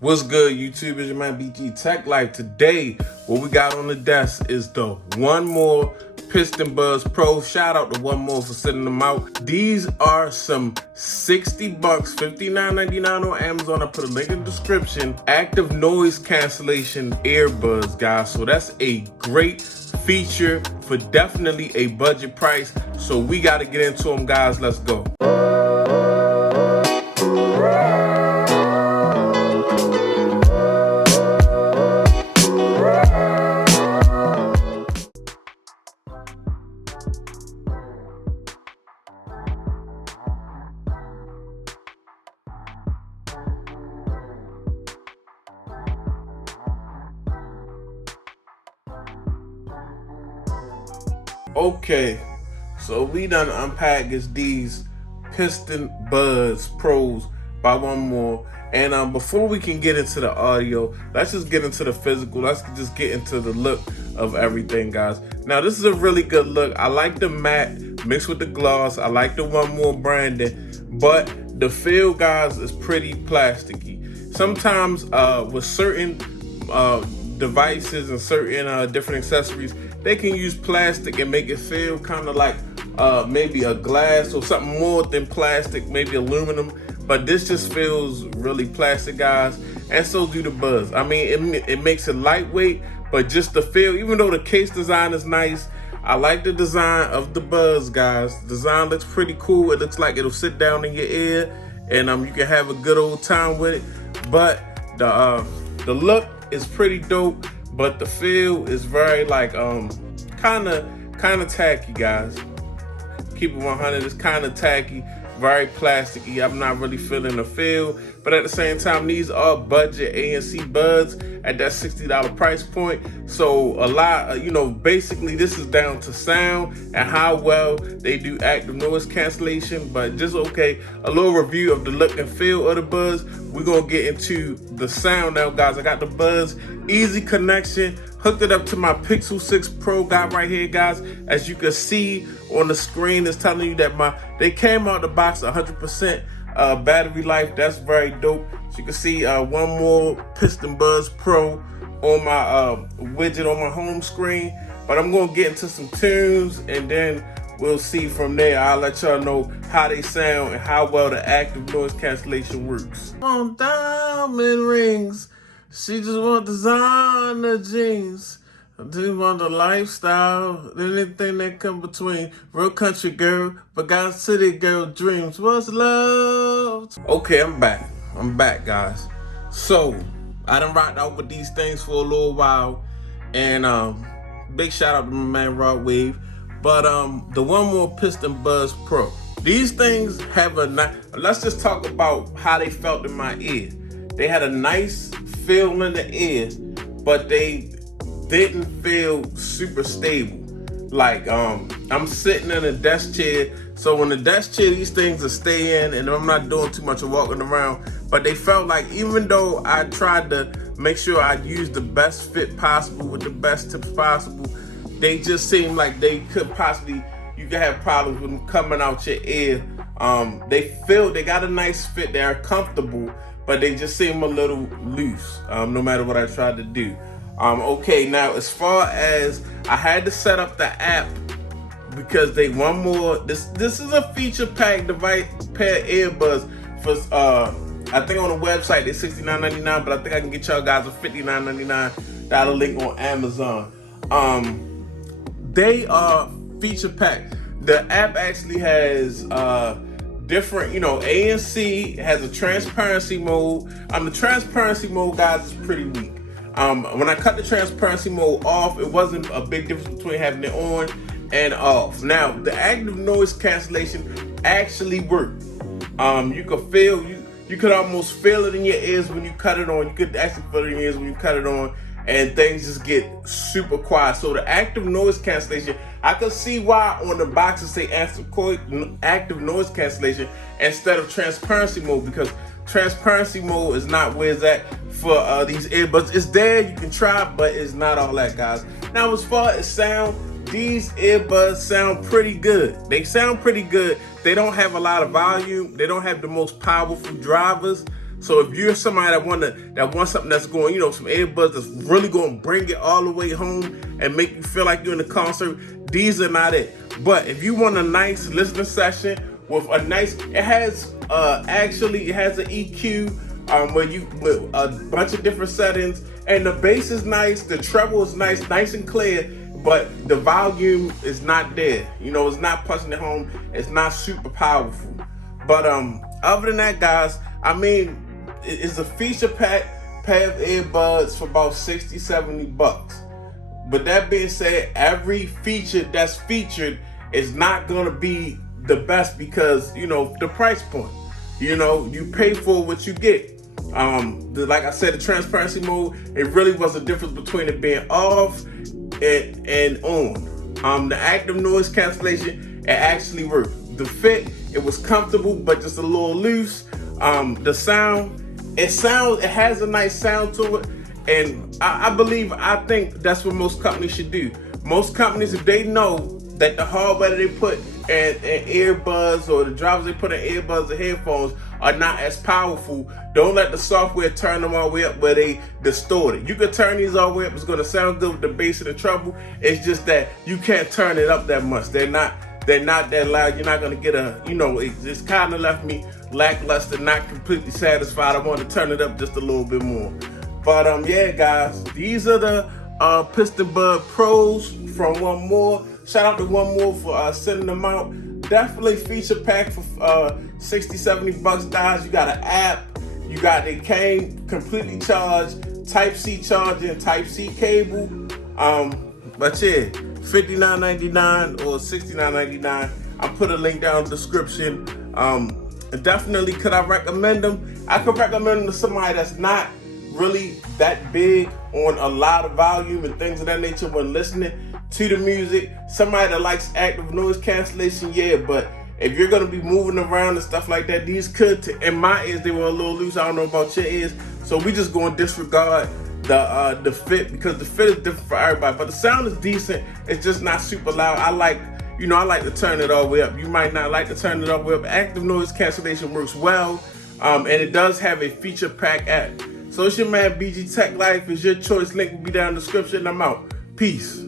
What's good, YouTube? It's your man BG Tech Life. Today, what we got on the desk is the One More Piston Buds Pro. Shout out to One More for sending them out. These are some $60, $59.99 on Amazon. I put a link in the description. Active noise cancellation earbuds, guys. So that's a great feature for definitely a budget price. So we got to get into them, guys. Let's go. Okay, so we done unpackaged these Piston Buds Pros by One More. And before we can get into the audio, let's just get into the physical. Let's just get into the look of everything, guys. Now, this is a really good look. I like the matte mixed with the gloss. I like the One More branding, but the feel, guys, is pretty plasticky. Sometimes with certain devices and certain different accessories, they can use plastic and make it feel kind of like maybe a glass or something more than plastic, maybe aluminum. But this just feels really plastic, guys, and so do the buds. I mean, it makes it lightweight, but just the feel, even though the case design is nice, I like the design of the buds, guys. The design looks pretty cool. It looks like it'll sit down in your ear, and you can have a good old time with it. But the look is pretty dope, but the feel is very like kind of tacky, guys. Keep it 100. It's kind of tacky, very plasticky. I'm not really feeling the feel, but at the same time, these are budget ANC buds at that $60 price point. So a lot, basically this is down to sound and how well they do active noise cancellation. But just okay, a little review of the look and feel of the buds. We're gonna get into the sound now, guys. I got the buds, easy connection. Hooked it up to my Pixel 6 Pro guy right here, guys. As you can see on the screen, it's telling you that they came out the box 100% battery life. That's very dope. So you can see One More Piston Buds Pro on my widget on my home screen. But I'm gonna get into some tunes and then we'll see from there. I'll let y'all know how they sound and how well the active noise cancellation works. On diamond rings. She just want designer jeans. I do want the lifestyle. Anything that come between. Real country girl, but got city girl dreams. What's love? Okay, I'm back, guys. So I done rocked out with these things for a little while, and big shout out to my man Rod Wave. But the One More Piston Buds Pro. These things have let's just talk about how they felt in my ear. They had a nice feel in the ear, but they didn't feel super stable. Like I'm sitting in a desk chair, so in the desk chair these things are staying and I'm not doing too much of walking around, but they felt like even though I tried to make sure I used the best fit possible with the best tips possible, they just seemed like they could possibly, you could have problems with them coming out your ear. They got a nice fit, they're comfortable, but they just seem a little loose, no matter what I tried to do. Okay, now as far as I had to set up the app because they One More. This is a feature pack device, pair of earbuds for I think on the website they're $69.99, but I think I can get y'all guys a $59.99 link on Amazon. They are feature packed. The app actually has different, ANC has a transparency mode. The transparency mode, guys, is pretty weak. When I cut the transparency mode off, it wasn't a big difference between having it on and off. Now, the active noise cancellation actually worked. You could almost feel it in your ears when you cut it on. You could actually feel it in your ears when you cut it on, and things just get super quiet. So the active noise cancellation, I could see why on the boxes say active noise cancellation instead of transparency mode, because transparency mode is not where it's at for these earbuds. It's there, you can try, but it's not all that, guys. Now, as far as sound, these earbuds sound pretty good. They sound pretty good. They don't have a lot of volume. They don't have the most powerful drivers. So if you're somebody that wants something that's going, some earbuds that's really going to bring it all the way home and make you feel like you're in a concert, these are not it. But if you want a nice listening session with a nice, it has it has an EQ with a bunch of different settings, and the bass is nice, the treble is nice and clear, but the volume is not there. It's not punching it home. It's not super powerful. But other than that, guys, I mean, it's a feature pair of earbuds for about $60-$70. But that being said, every feature that's featured is not gonna be the best because the price point. You pay for what you get. Like I said, the transparency mode, it really was a difference between it being off and on. The active noise cancellation, it actually worked. The fit, it was comfortable but just a little loose. The sound, it has a nice sound to it, and I think that's what most companies should do. Most companies, if they know that the hardware they put in earbuds or the drivers they put in earbuds or headphones are not as powerful, don't let the software turn them all the way up where they distort it. You can turn these all the way up, it's going to sound good with the bass and the treble. It's just that you can't turn it up that much. They're not that loud. You're not going to get it kind of left me lackluster, not completely satisfied. I want to turn it up just a little bit more. But yeah, guys, these are the Piston Bud Pros from One More. Shout out to One More for sending them out. Definitely feature pack for $60-$70, guys. You got an app. They came completely charged, Type-C charging, Type-C cable. But yeah, $59.99 or $69.99. I'll put a link down in the description. Definitely, could I recommend them? I could recommend them to somebody that's not really that big on a lot of volume and things of that nature when listening to the music. Somebody that likes active noise cancellation, yeah, but if you're gonna be moving around and stuff like that, these could, in my ears, they were a little loose. I don't know about your ears, so we just gonna disregard the fit because the fit is different for everybody. But the sound is decent. It's just not super loud. I like to turn it all the way up. You might not like to turn it all the way up. Active noise cancellation works well, and it does have a feature pack app. So it's your man BG Tech Life. It's your choice. Link will be down in the description. I'm out. Peace.